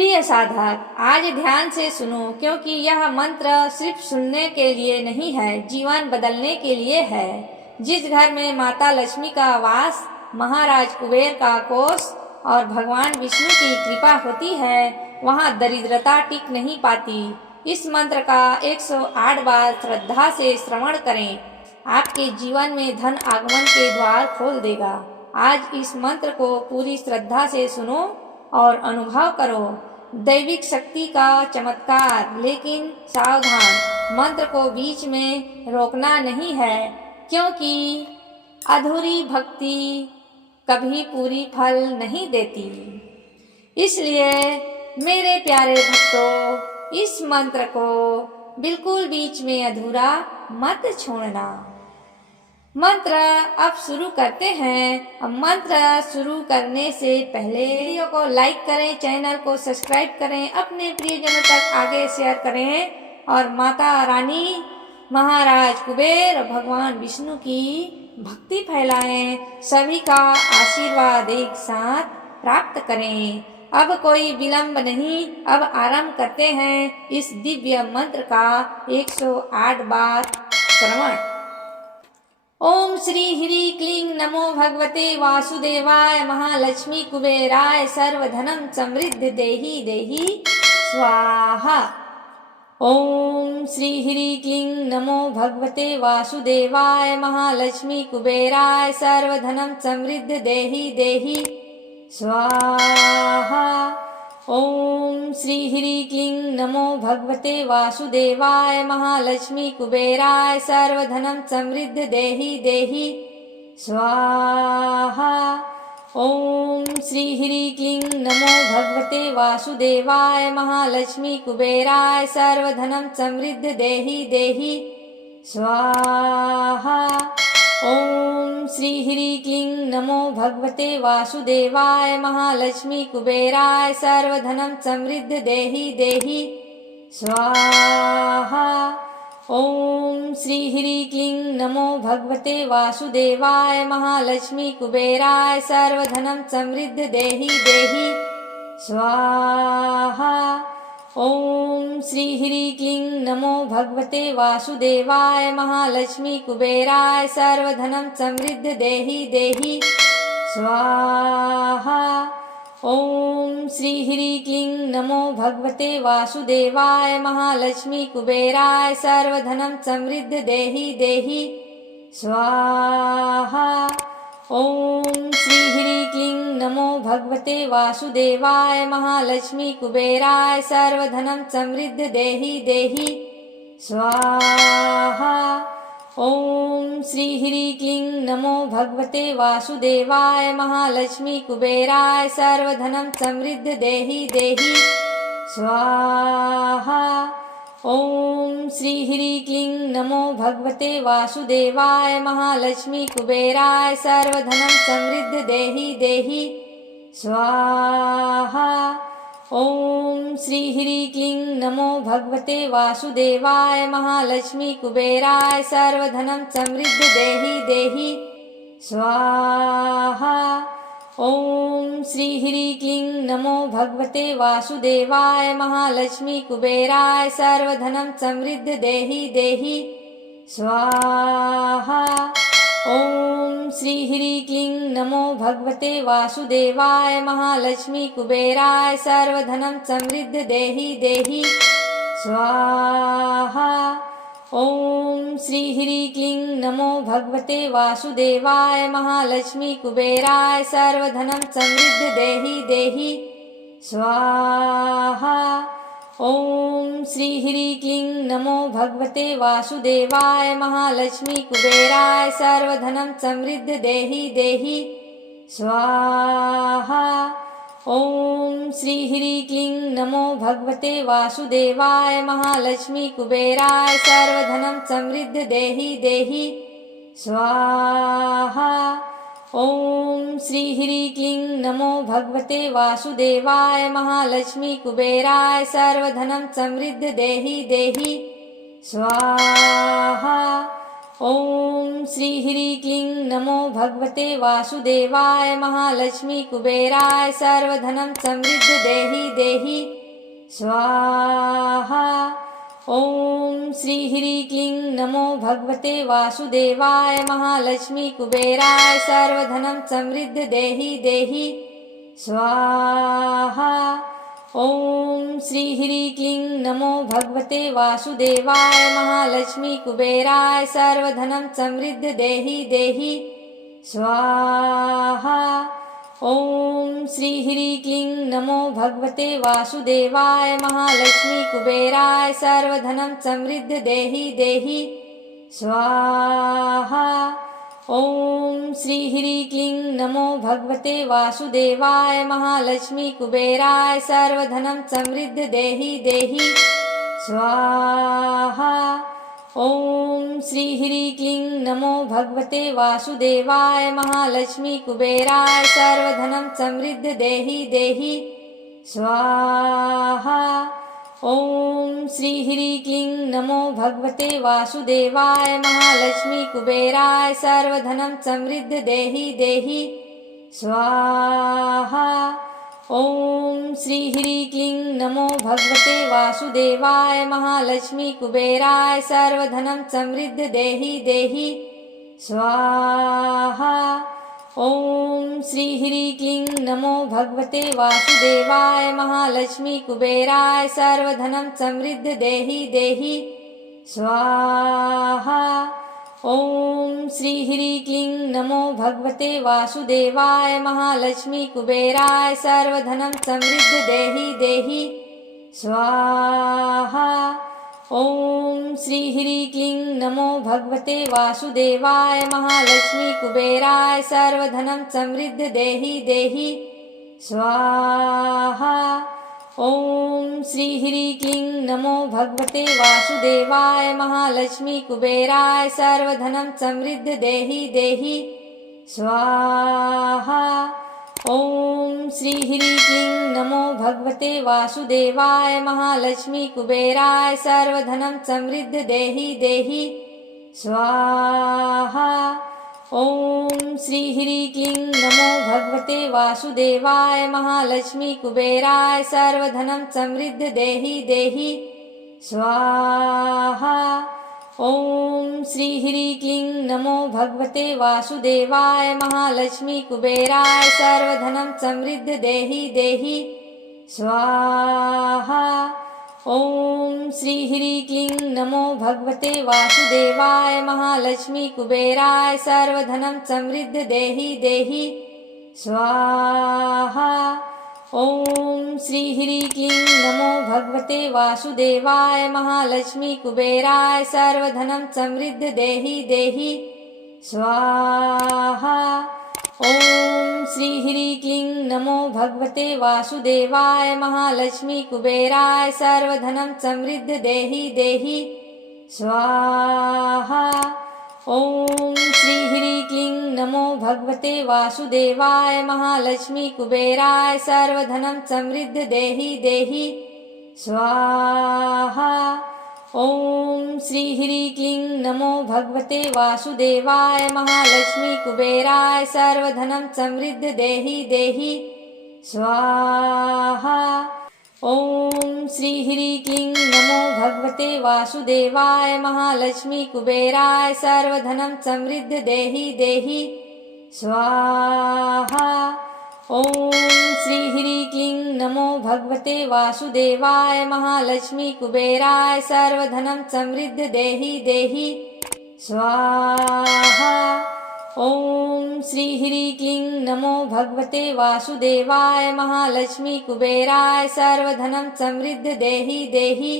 प्रिय साधक, आज ध्यान से सुनो, क्योंकि यह मंत्र सिर्फ सुनने के लिए नहीं है, जीवन बदलने के लिए है। जिस घर में माता लक्ष्मी का वास, महाराज कुबेर का कोष और भगवान विष्णु की कृपा होती है, वहाँ दरिद्रता टिक नहीं पाती। इस मंत्र का 108 बार श्रद्धा से श्रवण करें, आपके जीवन में धन आगमन के द्वार खोल देगा। आज इस मंत्र को पूरी श्रद्धा से सुनो और अनुभव करो दैविक शक्ति का चमत्कार। लेकिन सावधान, मंत्र को बीच में रोकना नहीं है, क्योंकि अधूरी भक्ति कभी पूरी फल नहीं देती। इसलिए मेरे प्यारे भक्तों, इस मंत्र को बिल्कुल बीच में अधूरा मत छोड़ना। मंत्र अब शुरू करते हैं। अब मंत्र शुरू करने से पहले वीडियो को लाइक करें, चैनल को सब्सक्राइब करें, अपने प्रियजनों तक आगे शेयर करें और माता रानी, महाराज कुबेर और भगवान विष्णु की भक्ति फैलाएं। सभी का आशीर्वाद एक साथ प्राप्त करें। अब कोई विलंब नहीं, अब आरंभ करते हैं इस दिव्य मंत्र का 108 बार श्रवण। ओम श्री ह्रीं क्लीं नमो भगवते वासुदेवाय महालक्ष्मी कुबेराय सर्वधनम समृद्धि देहि देहि स्वाहा। ओम श्री ह्रीं क्लीं नमो भगवते वासुदेवाय महालक्ष्मी कुबेराय सर्वधनम समृद्धि देहि देहि स्वाहा। ओम श्री ह्रीं क्लीं नमो भगवते वासुदेवाय महालक्ष्मी कुबेराय सर्वधनम समृद्धि देहि देहि स्वाहा। ओम श्री ह्रीं क्लीं नमो भगवते वासुदेवाय महालक्ष्मी कुबेराय सर्वधनम समृद्धि देहि देहि स्वाहा। ओम श्री ह्रीं क्लीं नमो भगवते वासुदेवाय महालक्ष्मी कुबेराय सर्वधनम समृद्धि देहि देहि स्वाहा। ओम श्री ह्रीं क्लीं नमो भगवते वासुदेवाय महालक्ष्मी कुबेराय सर्वधनम समृद्धि देहि देहि स्वाहा। ओम श्री ह्रीं क्लीं नमो भगवते वासुदेवाय महालक्ष्मी कुबेराय सर्वधनम समृद्धि देहि देहि स्वाहा। ओम श्री ह्रीं क्लीं नमो भगवते वासुदेवाय महालक्ष्मी कुबेराय सर्वधनम समृद्धि देहि देहि स्वाहा। ओम श्री ह्रीं क्लीं नमो भगवते वासुदेवाय महालक्ष्मी कुबेराय सर्वधनम समृद्धि देहि देहि स्वाहा। ओम श्री ह्रीं क्लीं नमो भगवते वासुदेवाय महालक्ष्मी कुबेराय सर्वधनम समृद्धि देहि देहि स्वाहा। ओम श्री ह्रीं क्लीं नमो भगवते वासुदेवाय महालक्ष्मी कुबेराय सर्वधनम समृद्धि देहि देहि स्वाहा। ओम श्री ह्रीं क्लीं नमो भगवते वासुदेवाय महालक्ष्मी कुबेराय सर्वधनम समृद्धि देहि देहि स्वाहा। ओम श्री ह्रीं क्लीं नमो भगवते वासुदेवाय महालक्ष्मी कुबेराय सर्वधनम समृद्धि देहि देहि स्वाहा। ओम श्री ह्रीं क्लीं नमो भगवते वासुदेवाय महालक्ष्मी कुबेराय सर्वधनम समृद्धि देहि देहि स्वाहा। ओम श्री ह्रीं क्लीं नमो भगवते वासुदेवाय महालक्ष्मी कुबेराय सर्वधनम समृद्धि देहि देहि स्वाहा। ओम श्री ह्रीं क्लीं नमो भगवते वासुदेवाय महालक्ष्मी कुबेराय सर्वधनम समृद्धि देहि देहि स्वाहा। ओम श्री ह्रीं क्लीं नमो भगवते वासुदेवाय महालक्ष्मी कुबेराय सर्वधनम समृद्धि देहि देहि स्वाहा। ओम श्री ह्रीं क्लीं नमो भगवते वासुदेवाय महालक्ष्मी कुबेराय सर्वधनम समृद्धि देहि देहि स्वाहा। ओम श्री ह्रीं क्लीं नमो भगवते वासुदेवाय महालक्ष्मी कुबेराय सर्वधनं समृद्ध देहि देहि स्वाहा। ओम श्री ह्रीं क्लीं नमो भगवते वासुदेवाय महालक्ष्मी कुबेराय सर्वधनं समृद्ध देहि देहि स्वाहा। ओम श्री ह्रीं क्लीं नमो भगवते वासुदेवाय महालक्ष्मी कुबेराय सर्वधनं समृद्ध देहि देहि स्वाहा। ओम श्री ह्रीं क्लीं नमो भगवते वासुदेवाय महालक्ष्मी कुबेराय सर्वधनं समृद्ध देहि देहि स्वाहा। ओम श्री ह्रीं क्लीं नमो भगवते वासुदेवाय महालक्ष्मी कुबेराय सर्वधनं समृद्ध देहि देहि स्वाहा। ओम श्री ह्रीं क्लीं नमो भगवते वासुदेवाय महालक्ष्मी कुबेराय सर्वधनं समृद्ध देहि देहि स्वाहा। ओम श्री ह्रीं क्लीं नमो भगवते वासुदेवाय महालक्ष्मी कुबेराय सर्वधनं समृद्ध देहि देहि स्वाहा। ओम श्री ह्रीं क्लीं नमो भगवते वासुदेवाय महालक्ष्मी कुबेराय सर्वधनं समृद्ध देहि देहि स्वाहा। ओम श्री ह्रीं क्लीं नमो भगवते वासुदेवाय महालक्ष्मी कुबेराय सर्वधनं समृद्ध देहि देहि स्वाहा। ओम श्री ह्रीं क्लीं नमो भगवते वासुदेवाय महालक्ष्मी कुबेराय सर्वधनं समृद्ध देहि देहि स्वाहा। ओम श्री ह्रीं क्लीं नमो भगवते वासुदेवाय महालक्ष्मी कुबेराय सर्वधनं समृद्ध देहि देहि स्वाहा। ओम श्री ह्रीं क्लीं नमो भगवते वासुदेवाय महालक्ष्मी कुबेराय सर्वधनं समृद्ध देहि देहि स्वाहा। ओम श्री ह्रीं क्लीं नमो भगवते वासुदेवाय महालक्ष्मी कुबेराय सर्वधनं समृद्ध देहि देहि स्वाहा। ओम श्री ह्रीं क्लीं नमो भगवते वासुदेवाय महालक्ष्मी कुबेराय सर्वधनं समृद्ध देहि देहि स्वाहा। ओम श्री ह्रीं क्लीं नमो भगवते वासुदेवाय महालक्ष्मी कुबेराय सर्वधनं समृद्ध देहि देहि स्वाहा। ओम श्री ह्रीं क्लीं नमो भगवते वासुदेवाय महालक्ष्मी कुबेराय सर्वधनं समृद्ध देहि देहि स्वाहा। ओम श्री ह्रीं क्लीं नमो भगवते वासुदेवाय महालक्ष्मी कुबेराय सर्वधनं समृद्ध देहि देहि स्वाहा। ओम श्री ह्रीं क्लीं नमो भगवते वासुदेवाय महालक्ष्मी कुबेराय सर्वधनं समृद्ध देहि देहि स्वाहा। ओम श्री ह्रीं क्लीं नमो भगवते वासुदेवाय महालक्ष्मी कुबेराय सर्वधनं समृद्ध देहि देहि स्वाहा। ओम श्री ह्रीं क्लीं नमो भगवते वासुदेवाय महालक्ष्मी कुबेराय सर्वधनं समृद्ध देहि देहि स्वाहा। ओम श्री ह्रीं क्लीं नमो भगवते वासुदेवाय महालक्ष्मी कुबेराय सर्वधनं समृद्ध देहि देहि स्वाहा। ओम श्री ह्रीं क्लीं नमो भगवते वासुदेवाय महालक्ष्मी कुबेराय सर्वधनं समृद्ध देहि देहि स्वाहा। ओम श्री ह्रीं क्लीं नमो भगवते वासुदेवाय महालक्ष्मी कुबेराय सर्वधनं समृद्ध देहि देहि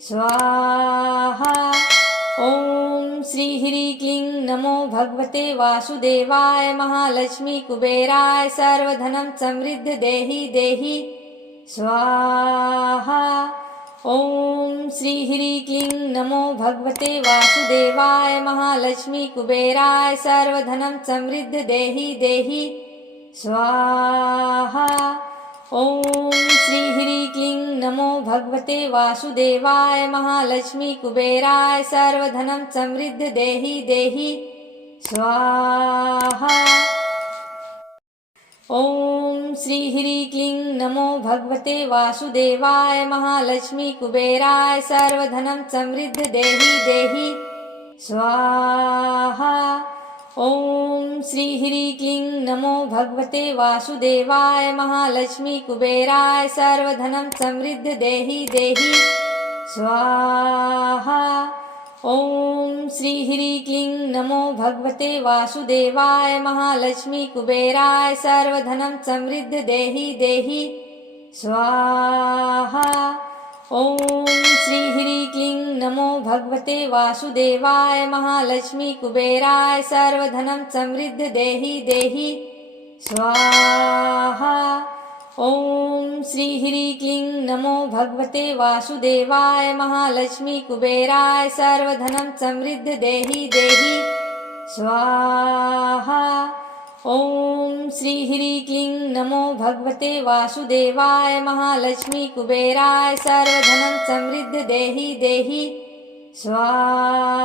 स्वाहा। ओम श्री ह्रीं क्लीं नमो भगवते वासुदेवाय महालक्ष्मी कुबेराय सर्वधनं समृद्ध देहि देहि स्वाहा। ओम श्री ह्रीं क्लीं नमो भगवते वासुदेवाय महालक्ष्मी कुबेराय सर्वधनं समृद्ध देहि देहि स्वाहा। ओम श्री ह्रीं क्लीं नमो भगवते वासुदेवाय महालक्ष्मी कुबेराय सर्वधनं समृद्ध देहि देहि स्वाहा। ओम श्री ह्रीं क्लीं नमो भगवते वासुदेवाय महालक्ष्मी कुबेराय सर्वधनं समृद्ध देहि देहि स्वाहा। ओम श्री ह्रीं क्लीं नमो भगवते वासुदेवाय महालक्ष्मी कुबेराय सर्वधनं समृद्ध देहि देहि स्वाहा। ओम श्री ह्रीं क्लीं नमो भगवते वासुदेवाय महालक्ष्मी कुबेराय सर्वधनं समृद्ध देहि देहि स्वाहा। ओम श्री ह्रीं क्लीं नमो भगवते वासुदेवाय महालक्ष्मी कुबेराय सर्वधनं समृद्ध देहि देहि स्वाहा। ओम श्री ह्रीं क्लीं नमो भगवते वासुदेवाय महालक्ष्मी कुबेराय सर्वधनं समृद्ध देहि देहि स्वाहा। ओम श्री ह्रीं क्लीं नमो भगवते वासुदेवाय महालक्ष्मी कुबेराय सर्वधनं समृद्ध देहि देहि स्वाहा।